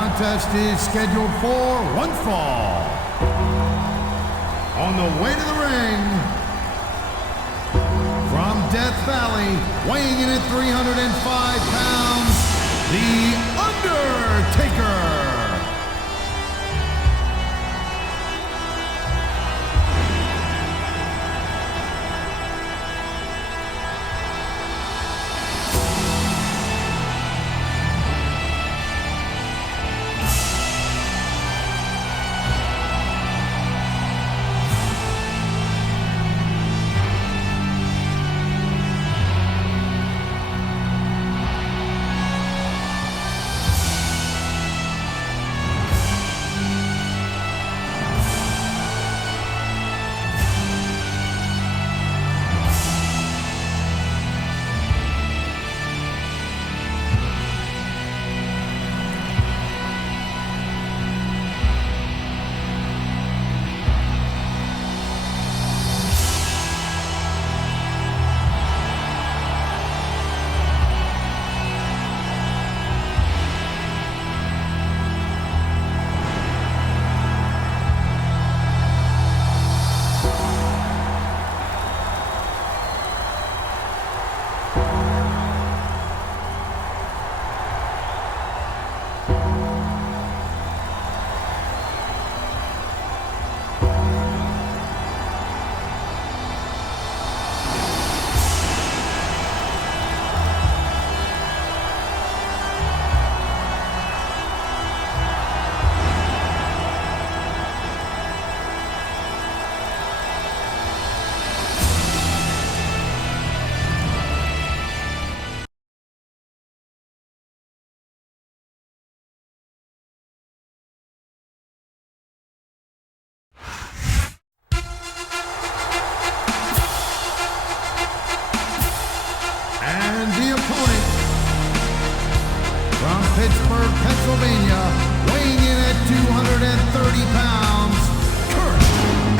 contest is scheduled for one fall. On the way to the ring, from Death Valley, weighing in at 305 pounds, The Undertaker. Pittsburgh, Pennsylvania, weighing in at 230 pounds, Kurt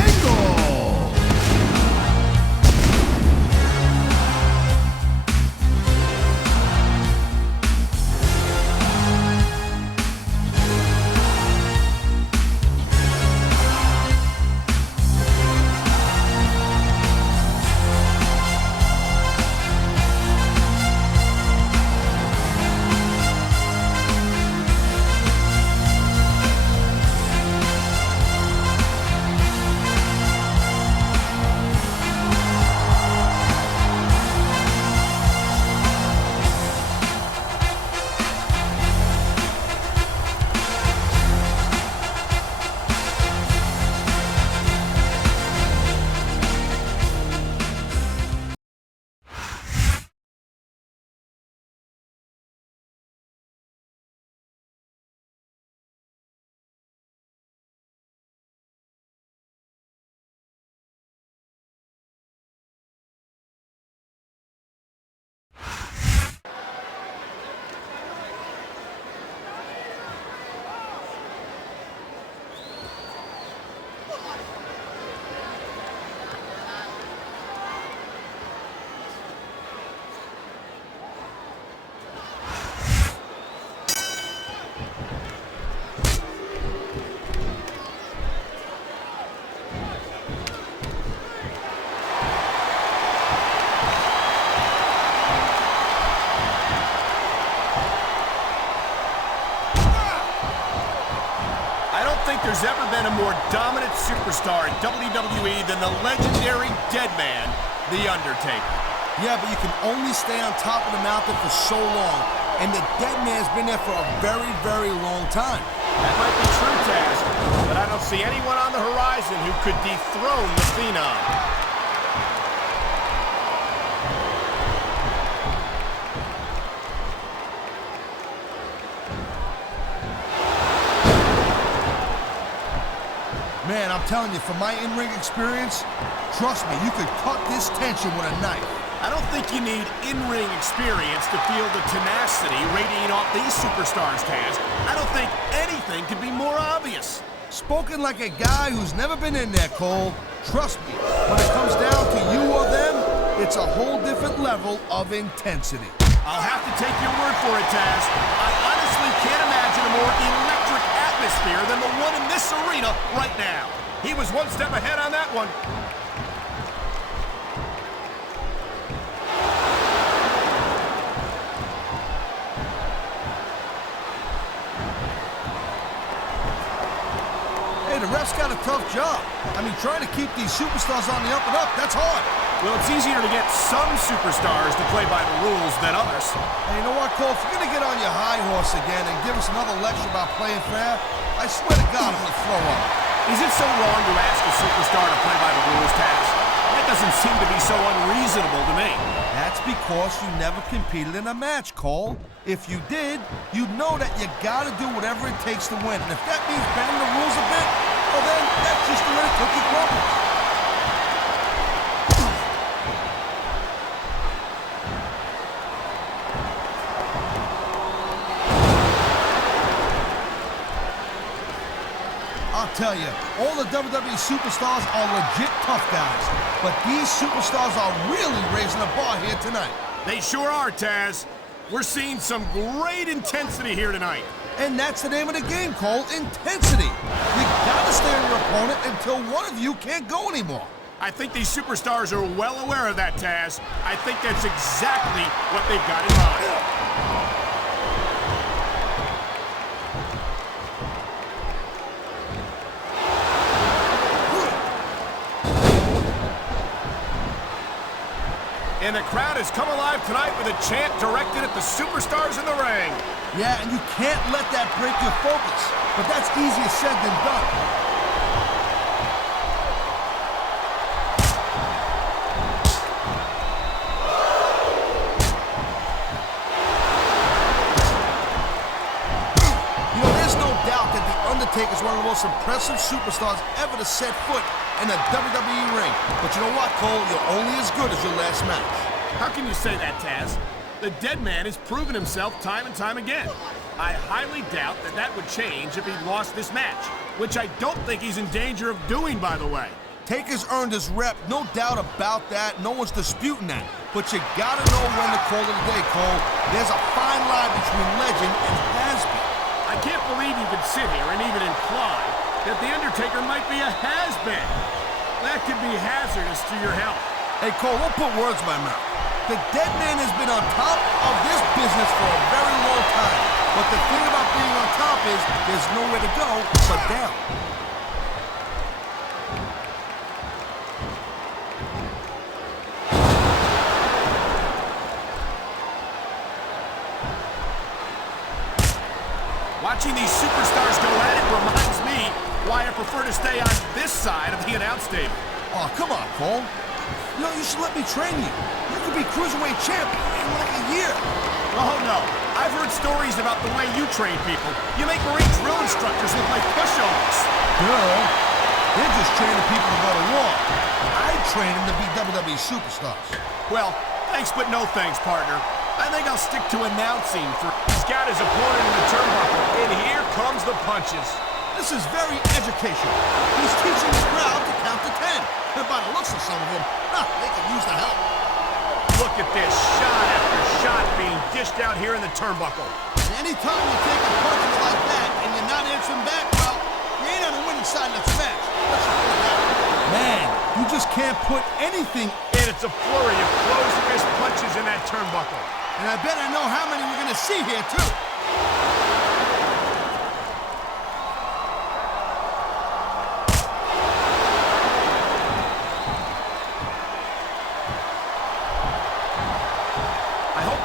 Angle. There's ever been a more dominant superstar in WWE than the legendary dead man, The Undertaker. Yeah, but you can only stay on top of the mountain for so long, and the dead man's been there for a very, very long time. That might be true, Taz, but I don't see anyone on the horizon who could dethrone the Phenom. Man, I'm telling you, from my in-ring experience, trust me, you could cut this tension with a knife. I don't think you need in-ring experience to feel the tenacity radiating off these superstars, Taz. I don't think anything could be more obvious. Spoken like a guy who's never been in there, Cole. Trust me, when it comes down to you or them, it's a whole different level of intensity. I'll have to take your word for it, Taz. I honestly can't imagine a more electric and the one in this arena right now. He was one step ahead on that one. The ref's got a tough job. I mean, trying to keep these superstars on the up and up, that's hard. Well, it's easier to get some superstars to play by the rules than others. And you know what, Cole? If you're going to get on your high horse again and give us another lecture about playing fair, I swear to God, I'm going to throw up. Is it so wrong to ask a superstar to play by the rules, Taz? That doesn't seem to be so unreasonable to me. That's because you never competed in a match, Cole. If you did, you'd know that you gotta do whatever it takes to win. And if that means bending the rules a bit, well then, that's just the way the cookie crumbles. I'll tell you, all the WWE superstars are legit tough guys. But these superstars are really raising the bar here tonight. They sure are, Taz. We're seeing some great intensity here tonight. And that's the name of the game, Cole, intensity. You gotta stay on your opponent until one of you can't go anymore. I think these superstars are well aware of that, Taz. I think that's exactly what they've got in mind. And the crowd has come alive tonight with a chant directed at the superstars in the ring. Yeah, and you can't let that break your focus. But that's easier said than done. You know, there's no doubt that The Undertaker is one of the most impressive superstars ever to set foot in a WWE ring. But you know what, Cole? You're only as good as your last match. How can you say that, Taz? The dead man has proven himself time and time again. I highly doubt that that would change if he lost this match, which I don't think he's in danger of doing, by the way. Taker's earned his rep, no doubt about that. No one's disputing that. But you gotta know when to call it a day, Cole. There's a fine line between legend and has-been. I can't believe you could sit here and even imply that The Undertaker might be a has-been. That could be hazardous to your health. Hey, Cole, don't put words in my mouth. The dead man has been on top of this business for a very long time. But the thing about being on top is there's nowhere to go but down. Watching these superstars go at it reminds me why I prefer to stay on this side of the announce table. Oh, come on, Cole. You know, you should let me train you. You could be Cruiserweight champion in like a year. Oh, no. I've heard stories about the way you train people. You make Marine drill instructors look like pushovers. Girl, they're just training people to go to war. I train them to be WWE superstars. Well, thanks but no thanks, partner. I think I'll stick to announcing for... He's got his opponent in the turnbuckle, and here comes the punches. This is very educational. He's teaching the crowd to count to 10. And by the looks of some of them, they could use the help. Look at this, shot after shot being dished out here in the turnbuckle. Anytime you're taking punches like that and you're not answering back, well, you ain't on the winning side of the match. Let's just put it that way. Man, you just can't put anything... And it's a flurry of closed fist punches in that turnbuckle. And I bet I know how many we're going to see here, too.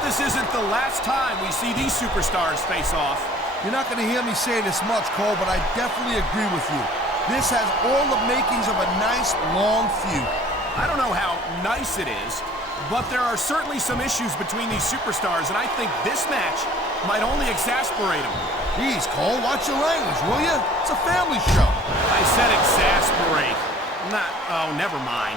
This isn't the last time we see these superstars face off. You're not going to hear me say this much, Cole, but I definitely agree with you. This has all the makings of a nice, long feud. I don't know how nice it is, but there are certainly some issues between these superstars, and I think this match might only exasperate them. Jeez, Cole, watch your language, will you? It's a family show. I said exasperate. Not, oh, never mind.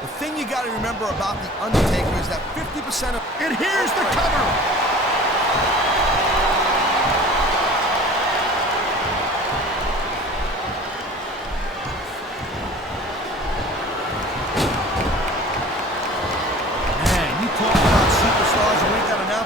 The thing you got to remember about The Undertaker is that 50% of... And here's the cover!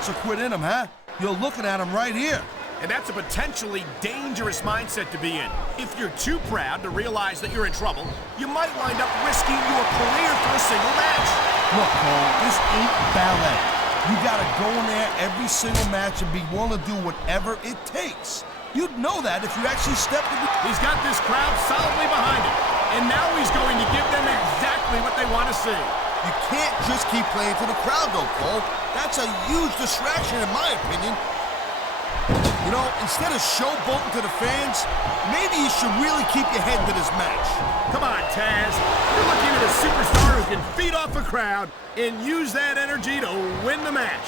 starts to quit in him, huh? You're looking at him right here. And that's a potentially dangerous mindset to be in. If you're too proud to realize that you're in trouble, you might wind up risking your career for a single match. Look, Cole, this ain't ballet. You gotta go in there every single match and be willing to do whatever it takes. You'd know that if you actually stepped into... He's got this crowd solidly behind him, and now he's going to give them exactly what they want to see. You can't just keep playing to the crowd, though, Cole. That's a huge distraction, in my opinion. You know, instead of showboating to the fans, maybe you should really keep your head to this match. Come on, Taz. You're looking at a superstar who can feed off a crowd and use that energy to win the match.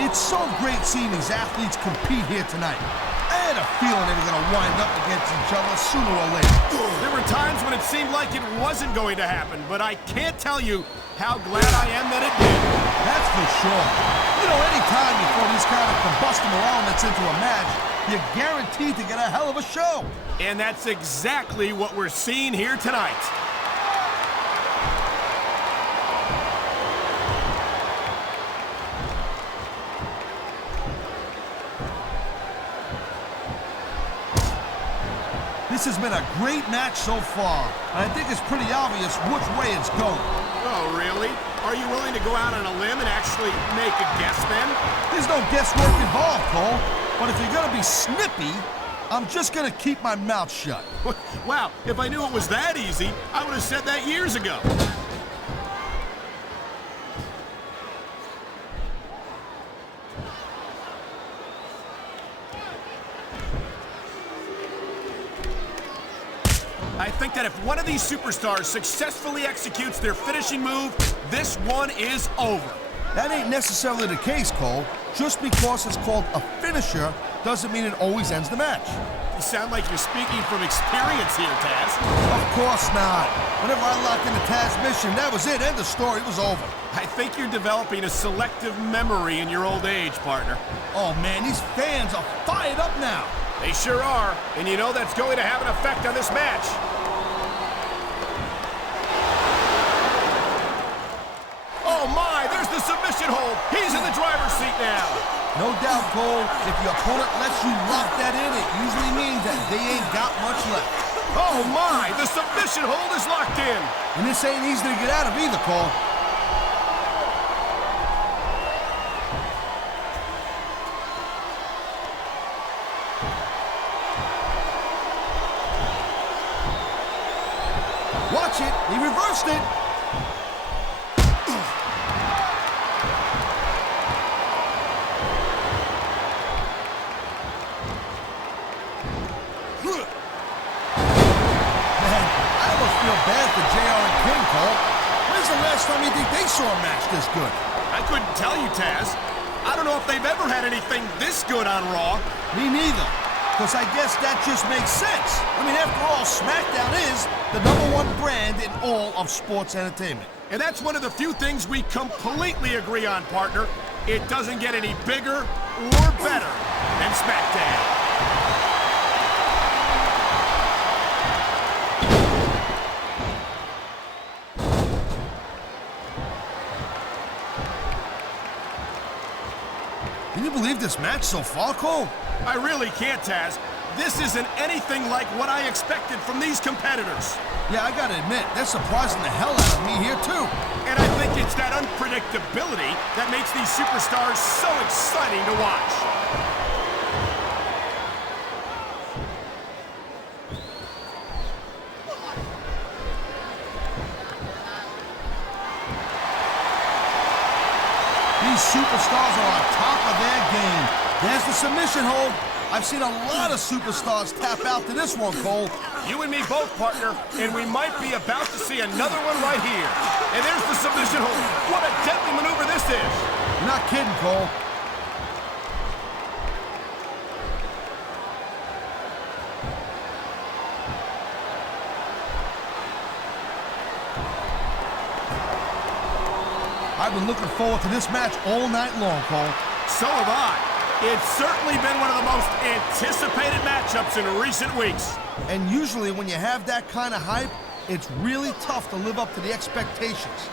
It's so great seeing these athletes compete here tonight. I had a feeling they were going to wind up against each other sooner or later. There were times when it seemed like it wasn't going to happen, but I can't tell you how glad I am that it did. That's for sure. You know, anytime you throw these kind of combustible elements into a match, you're guaranteed to get a hell of a show. And that's exactly what we're seeing here tonight. This has been a great match so far, and I think it's pretty obvious which way it's going. Oh, really? Are you willing to go out on a limb and actually make a guess then? There's no guesswork involved, Cole. But if you're going to be snippy, I'm just going to keep my mouth shut. Wow, if I knew it was that easy, I would have said that years ago. I think that if one of these superstars successfully executes their finishing move, this one is over. That ain't necessarily the case, Cole. Just because it's called a finisher doesn't mean it always ends the match. You sound like you're speaking from experience here, Taz. Of course not. Whenever I locked in the Taz mission, that was it. End of story. It was over. I think you're developing a selective memory in your old age, partner. Oh, man, these fans are fired up now. They sure are, and you know that's going to have an effect on this match. Oh my, there's the submission hold. He's in the driver's seat now. No doubt, Cole. If your opponent lets you lock that in, it usually means that they ain't got much left. Oh my, the submission hold is locked in. And this ain't easy to get out of either, Cole. Watch it. He reversed it. Bad for JR and King, Cole. When's the last time you think they saw a match this good? I couldn't tell you, Taz. I don't know if they've ever had anything this good on Raw. Me neither. Because I guess that just makes sense. I mean, after all, SmackDown is the #1 brand in all of sports entertainment. And that's one of the few things we completely agree on, partner. It doesn't get any bigger or better than SmackDown. Can you believe this match so far, Cole? I really can't, Taz. This isn't anything like what I expected from these competitors. Yeah, I gotta admit, they're surprising the hell out of me here, too. And I think it's that unpredictability that makes these superstars so exciting to watch. These superstars are on top of their game. There's the submission hold. I've seen a lot of superstars tap out to this one, Cole. You and me both, partner, and we might be about to see another one right here. And there's the submission hold. What a deadly maneuver this is. You're not kidding, Cole. I've been looking forward to this match all night long, Cole. So have I. It's certainly been one of the most anticipated matchups in recent weeks. And usually when you have that kind of hype, it's really tough to live up to the expectations.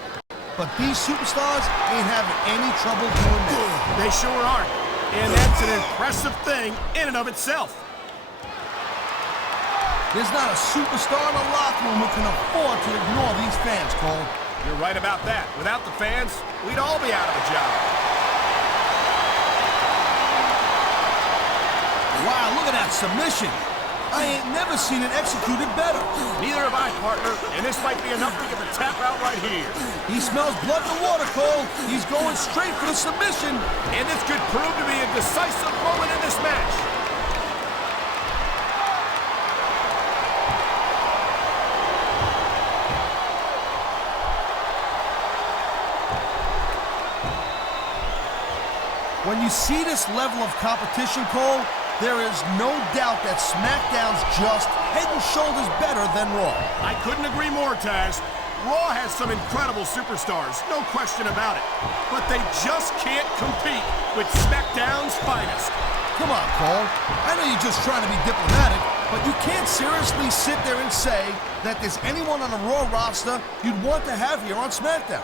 But these superstars ain't having any trouble doing that. They sure aren't. And that's an impressive thing in and of itself. There's not a superstar in the locker room who can afford to ignore these fans, Cole. You're right about that. Without the fans, we'd all be out of a job. Wow, look at that submission. I ain't never seen it executed better. Neither have I, partner, and this might be enough to get the tap out right here. He smells blood in the water, Cole. He's going straight for the submission. And this could prove to be a decisive moment in this match. When you see this level of competition, Cole, there is no doubt that SmackDown's just head and shoulders better than Raw. I couldn't agree more, Taz. Raw has some incredible superstars, no question about it. But they just can't compete with SmackDown's finest. Come on, Cole. I know you're just trying to be diplomatic, but you can't seriously sit there and say that there's anyone on the Raw roster you'd want to have here on SmackDown.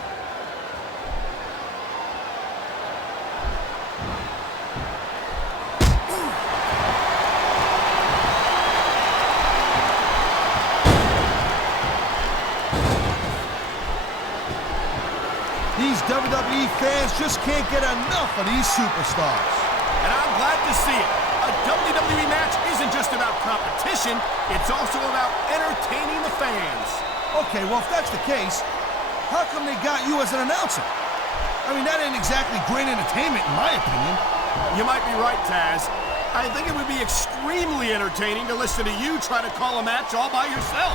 These WWE fans just can't get enough of these superstars. And I'm glad to see it. A WWE match isn't just about competition, it's also about entertaining the fans. Okay, well, if that's the case, how come they got you as an announcer? I mean, that ain't exactly great entertainment, in my opinion. You might be right, Taz. I think it would be extremely entertaining to listen to you try to call a match all by yourself.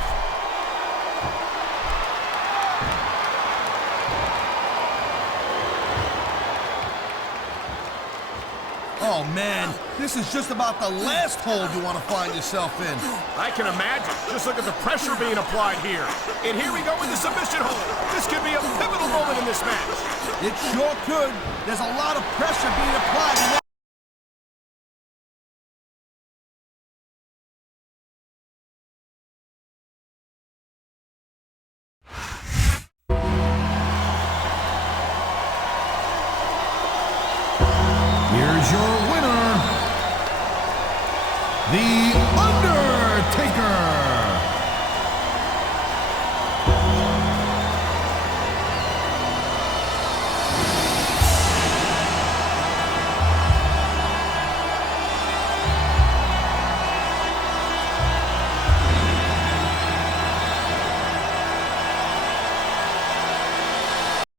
Oh, man, this is just about the last hold you want to find yourself in. I can imagine. Just look at the pressure being applied here. And here we go with the submission hold. This could be a pivotal moment in this match. It sure could. There's a lot of pressure being applied in that. Here's your winner, the